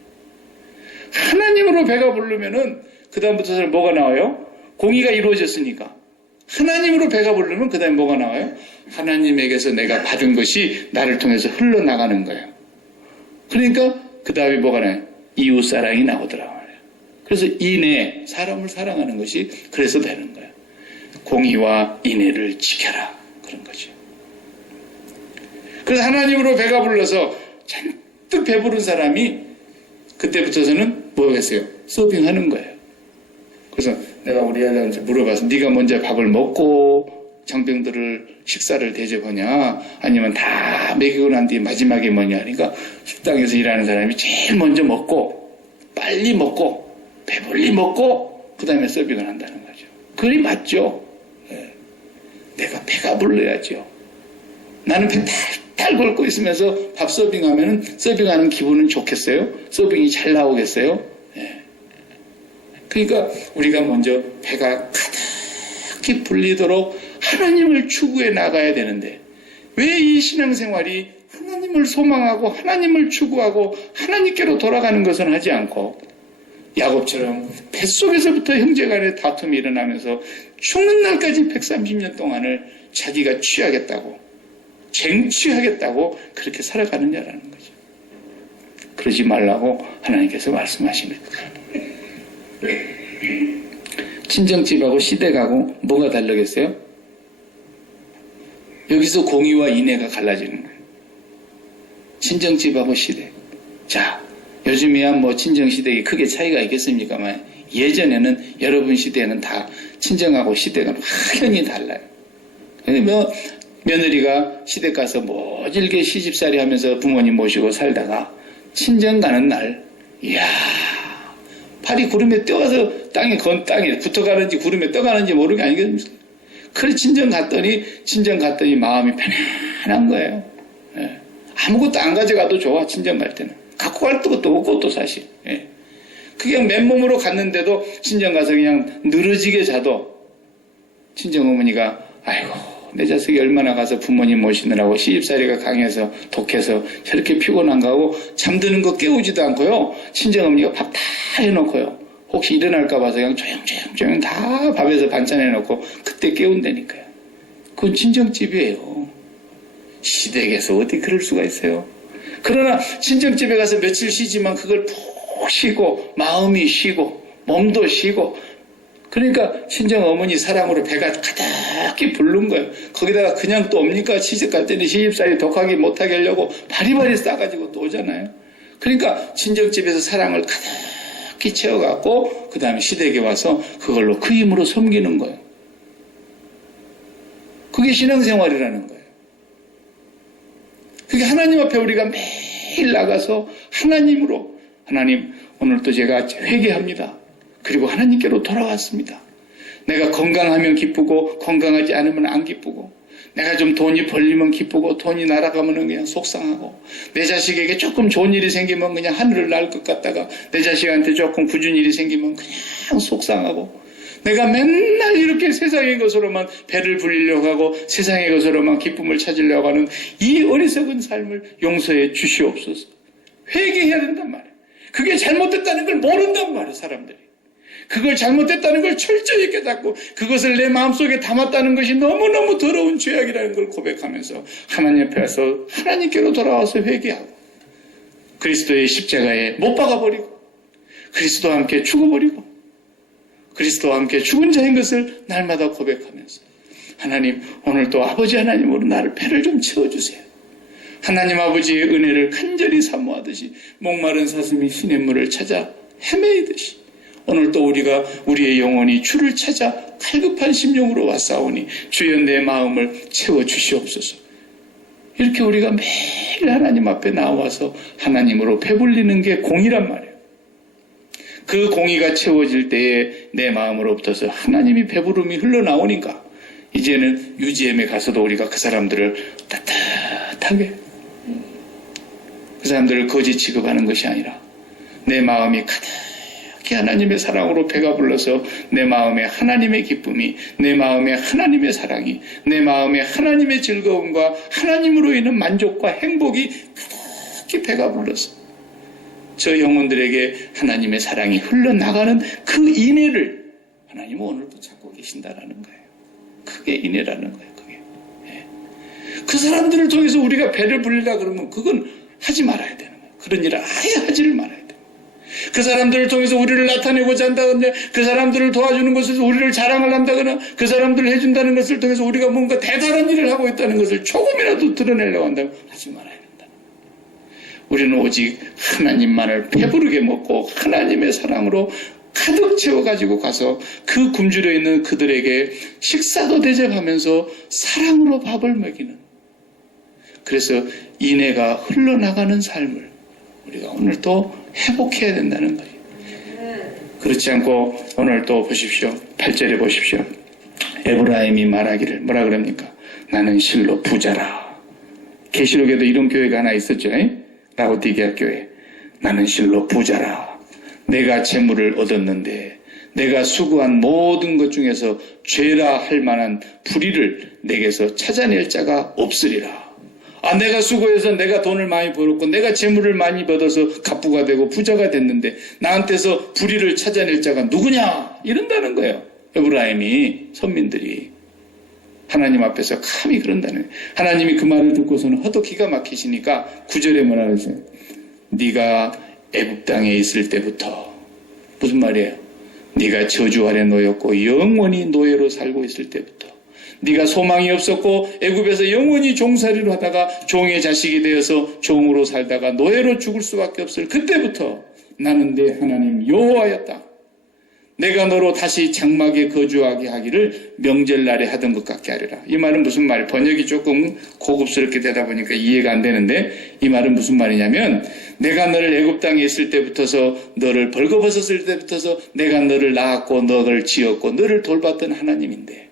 하나님으로 배가 부르면은 그다음부터는 뭐가 나와요? 공의가 이루어졌으니까. 하나님으로 배가 부르면 그다음에 뭐가 나와요? 하나님에게서 내가 받은 것이 나를 통해서 흘러나가는 거예요. 그러니까 그다음에 뭐가 나와요? 이웃사랑이 나오더라 말이에요. 그래서 인애, 사람을 사랑하는 것이 그래서 되는 거예요. 공의와 인애를 지켜라. 그런 거죠. 그래서 하나님으로 배가 불러서 잔뜩 배부른 사람이 그때부터서는 뭐겠어요? 서빙하는 거예요. 그래서 내가 우리 아들한테 물어봐서 네가 먼저 밥을 먹고 장병들을 식사를 대접하냐 아니면 다 먹이고 난 뒤에 마지막에 뭐냐 하니까 식당에서 일하는 사람이 제일 먼저 먹고 빨리 먹고 배불리 먹고 그 다음에 서빙을 한다는 거죠. 그리 맞죠. 네. 내가 배가 불러야죠. 나는 배 탈탈 걸고 있으면서 밥 서빙하면은 서빙하는 기분은 좋겠어요? 서빙이 잘 나오겠어요? 네. 그러니까 우리가 먼저 배가 가득히 불리도록 하나님을 추구해 나가야 되는데 왜 이 신앙생활이 하나님을 소망하고 하나님을 추구하고 하나님께로 돌아가는 것은 하지 않고 야곱처럼 뱃속에서부터 형제간의 다툼이 일어나면서 죽는 날까지 130년 동안을 자기가 취하겠다고 쟁취하겠다고 그렇게 살아가느냐라는 거죠. 그러지 말라고 하나님께서 말씀하십니다. 친정집하고 시댁하고 뭐가 다르겠어요? 여기서 공의와 인애가 갈라지는 거예요. 친정집하고 시댁. 자, 요즘이야 뭐 친정시댁이 크게 차이가 있겠습니까만 예전에는 여러분 시대에는 다 친정하고 시댁은 확연히 달라요. 뭐 며느리가 시댁 가서 모질게 시집살이 하면서 부모님 모시고 살다가 친정 가는 날, 이야, 팔이 구름에 떠가서 땅에 붙어가는지 구름에 떠가는지 모르는 게 아니겠습니까? 그래 친정 갔더니 마음이 편안한 거예요. 예. 아무것도 안 가져가도 좋아, 친정 갈 때는. 갖고 갈 것도 없고 또 사실. 예. 그냥 맨몸으로 갔는데도 친정 가서 그냥 늘어지게 자도 친정 어머니가 아이고 내 자식이 얼마나 가서 부모님 모시느라고 시집살이가 강해서 독해서 저렇게 피곤한가 하고 잠드는 거 깨우지도 않고요. 친정어머니가 밥 다 해놓고요. 혹시 일어날까 봐서 그냥 조용 다 밥에서 반찬 해놓고 그때 깨운다니까요. 그건 친정집이에요. 시댁에서 어디 그럴 수가 있어요. 그러나 친정집에 가서 며칠 쉬지만 그걸 푹 쉬고 마음이 쉬고 몸도 쉬고 그러니까 친정어머니 사랑으로 배가 가득히 부른 거예요. 거기다가 그냥 또 옵니까? 시집 갈 때는 시집살이 독하게 못하게 하려고 바리바리 싸가지고 또 오잖아요. 그러니까 친정집에서 사랑을 가득히 채워갖고 그 다음에 시댁에 와서 그걸로 그 힘으로 섬기는 거예요. 그게 신앙생활이라는 거예요. 그게 하나님 앞에 우리가 매일 나가서 하나님으로 하나님 오늘도 제가 회개합니다. 그리고 하나님께로 돌아왔습니다. 내가 건강하면 기쁘고 건강하지 않으면 안 기쁘고 내가 좀 돈이 벌리면 기쁘고 돈이 날아가면 그냥 속상하고 내 자식에게 조금 좋은 일이 생기면 그냥 하늘을 날 것 같다가 내 자식한테 조금 굳은 일이 생기면 그냥 속상하고 내가 맨날 이렇게 세상의 것으로만 배를 불리려고 하고 세상의 것으로만 기쁨을 찾으려고 하는 이 어리석은 삶을 용서해 주시옵소서. 회개해야 된단 말이에요. 그게 잘못됐다는 걸 모른단 말이에요. 사람들이. 그걸 잘못됐다는 걸 철저히 깨닫고 그것을 내 마음속에 담았다는 것이 너무너무 더러운 죄악이라는 걸 고백하면서 하나님 앞에 와서 하나님께로 돌아와서 회개하고 그리스도의 십자가에 못 박아버리고 그리스도와 함께 죽어버리고 그리스도와 함께 죽은 자인 것을 날마다 고백하면서 하나님 오늘도 아버지 하나님으로 나를 배를 좀 채워주세요. 하나님 아버지의 은혜를 간절히 사모하듯이 목마른 사슴이 시냇물을 찾아 헤매이듯이 오늘도 우리가 우리의 영혼이 주를 찾아 갈급한 심령으로 왔사오니 주여 내 마음을 채워주시옵소서. 이렇게 우리가 매일 하나님 앞에 나와서 하나님으로 배불리는 게 공이란 말이에요. 그 공의가 채워질 때에 내 마음으로부터서 하나님이 배부름이 흘러나오니까 이제는 UGM에 가서도 우리가 그 사람들을 따뜻하게, 그 사람들을 거지 취급하는 것이 아니라 내 마음이 가득히 하나님의 사랑으로 배가 불러서 내 마음에 하나님의 기쁨이, 내 마음에 하나님의 사랑이, 내 마음에 하나님의 즐거움과 하나님으로 인한 만족과 행복이 가득히 배가 불러서 저 영혼들에게 하나님의 사랑이 흘러나가는 그 인애를 하나님은 오늘도 찾고 계신다라는 거예요. 그게 인애라는 거예요. 그게. 그 사람들을 통해서 우리가 배를 불리려 그러면 그건 하지 말아야 되는 거예요. 그런 일을 아예 하지를 말아야 돼요. 그 사람들을 통해서 우리를 나타내고자 한다거나, 그 사람들을 도와주는 것을 우리를 자랑을 한다거나, 그 사람들을 해준다는 것을 통해서 우리가 뭔가 대단한 일을 하고 있다는 것을 조금이라도 드러내려고 한다면 하지 말아야 된다. 우리는 오직 하나님만을 배부르게 먹고 하나님의 사랑으로 가득 채워가지고 가서 그 굶주려 있는 그들에게 식사도 대접하면서 사랑으로 밥을 먹이는, 그래서 인애가 흘러나가는 삶을 우리가 오늘 또 회복해야 된다는 거예요. 그렇지 않고 오늘 또 보십시오. 8절에 보십시오. 에브라임이 말하기를 뭐라 그럽니까? 나는 실로 부자라. 계시록에도 이런 교회가 하나 있었죠. 라오디게아 교회. 나는 실로 부자라. 내가 재물을 얻었는데 내가 수고한 모든 것 중에서 죄라 할 만한 불의를 내게서 찾아낼 자가 없으리라. 내가 수고해서 내가 돈을 많이 벌었고 내가 재물을 많이 받아서 갑부가 되고 부자가 됐는데 나한테서 불의를 찾아낼 자가 누구냐? 이런다는 거예요. 에브라임이, 선민들이 하나님 앞에서 감히 그런다는 거예요. 하나님이 그 말을 듣고서는 허도 기가 막히시니까 9절에 뭐라 그러세요? 네가 애굽 땅에 있을 때부터, 무슨 말이에요? 네가 저주 아래 놓였고 영원히 노예로 살고 있을 때부터, 네가 소망이 없었고 애굽에서 영원히 종살이로 하다가 종의 자식이 되어서 종으로 살다가 노예로 죽을 수밖에 없을 그때부터 나는 내 하나님 여호와였다. 내가 너로 다시 장막에 거주하게 하기를 명절날에 하던 것 같게 하리라. 이 말은 무슨 말이에요? 번역이 조금 고급스럽게 되다 보니까 이해가 안 되는데, 이 말은 무슨 말이냐면 내가 너를 애굽 땅에 있을 때부터서, 너를 벌거벗었을 때부터서 내가 너를 낳았고 너를 지었고 너를 돌봤던 하나님인데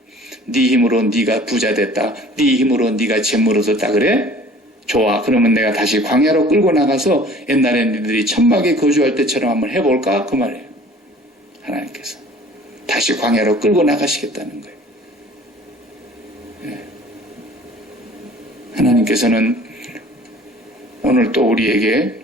네 힘으로 네가 부자 됐다, 네 힘으로 네가 재물 얻었다 그래? 좋아. 그러면 내가 다시 광야로 끌고 나가서 옛날에 너희들이 천막에 거주할 때처럼 한번 해볼까? 그 말이에요. 하나님께서 다시 광야로 끌고 나가시겠다는 거예요. 하나님께서는 오늘 또 우리에게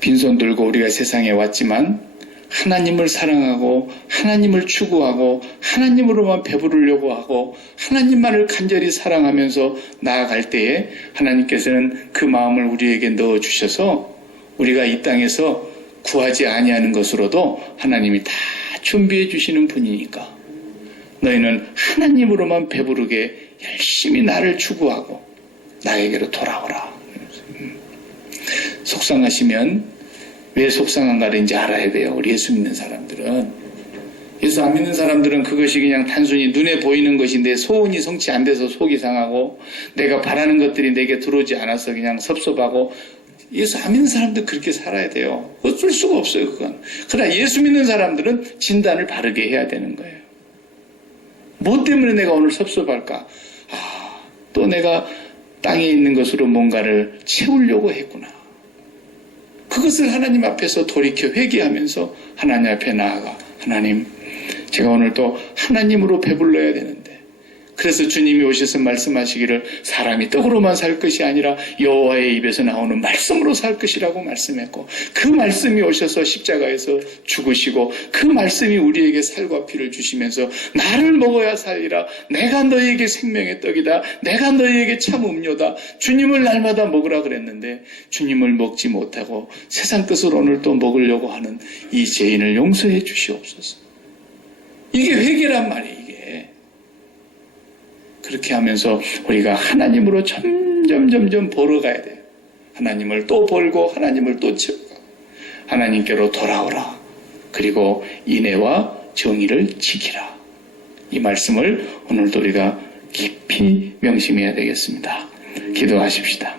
빈손 들고 우리가 세상에 왔지만 하나님을 사랑하고 하나님을 추구하고 하나님으로만 배부르려고 하고 하나님만을 간절히 사랑하면서 나아갈 때에 하나님께서는 그 마음을 우리에게 넣어주셔서 우리가 이 땅에서 구하지 아니하는 것으로도 하나님이 다 준비해 주시는 분이니까 너희는 하나님으로만 배부르게 열심히 나를 추구하고 나에게로 돌아오라. 속상하시면 왜 속상한가를 이제 알아야 돼요. 우리 예수 믿는 사람들은. 예수 안 믿는 사람들은 그것이 그냥 단순히 눈에 보이는 것인데 소원이 성취 안 돼서 속이 상하고 내가 바라는 것들이 내게 들어오지 않아서 그냥 섭섭하고, 예수 안 믿는 사람들 그렇게 살아야 돼요. 어쩔 수가 없어요, 그건. 그러나 예수 믿는 사람들은 진단을 바르게 해야 되는 거예요. 뭐 때문에 내가 오늘 섭섭할까? 또 내가 땅에 있는 것으로 뭔가를 채우려고 했구나. 그것을 하나님 앞에서 돌이켜 회개하면서 하나님 앞에 나아가, 하나님, 제가 오늘 또 하나님으로 배불러야 되는데, 그래서 주님이 오셔서 말씀하시기를 사람이 떡으로만 살 것이 아니라 여호와의 입에서 나오는 말씀으로 살 것이라고 말씀했고, 그 말씀이 오셔서 십자가에서 죽으시고 그 말씀이 우리에게 살과 피를 주시면서 나를 먹어야 살리라, 내가 너희에게 생명의 떡이다, 내가 너희에게 참 음료다, 주님을 날마다 먹으라 그랬는데 주님을 먹지 못하고 세상 것을 오늘 또 먹으려고 하는 이 죄인을 용서해 주시옵소서. 이게 회개란 말이에요. 그렇게 하면서 우리가 하나님으로 점점 벌어가야 돼요. 하나님을 또 벌고 하나님을 또 채우고 하나님께로 돌아오라. 그리고 인애와 정의를 지키라. 이 말씀을 오늘도 우리가 깊이 명심해야 되겠습니다. 기도하십시다.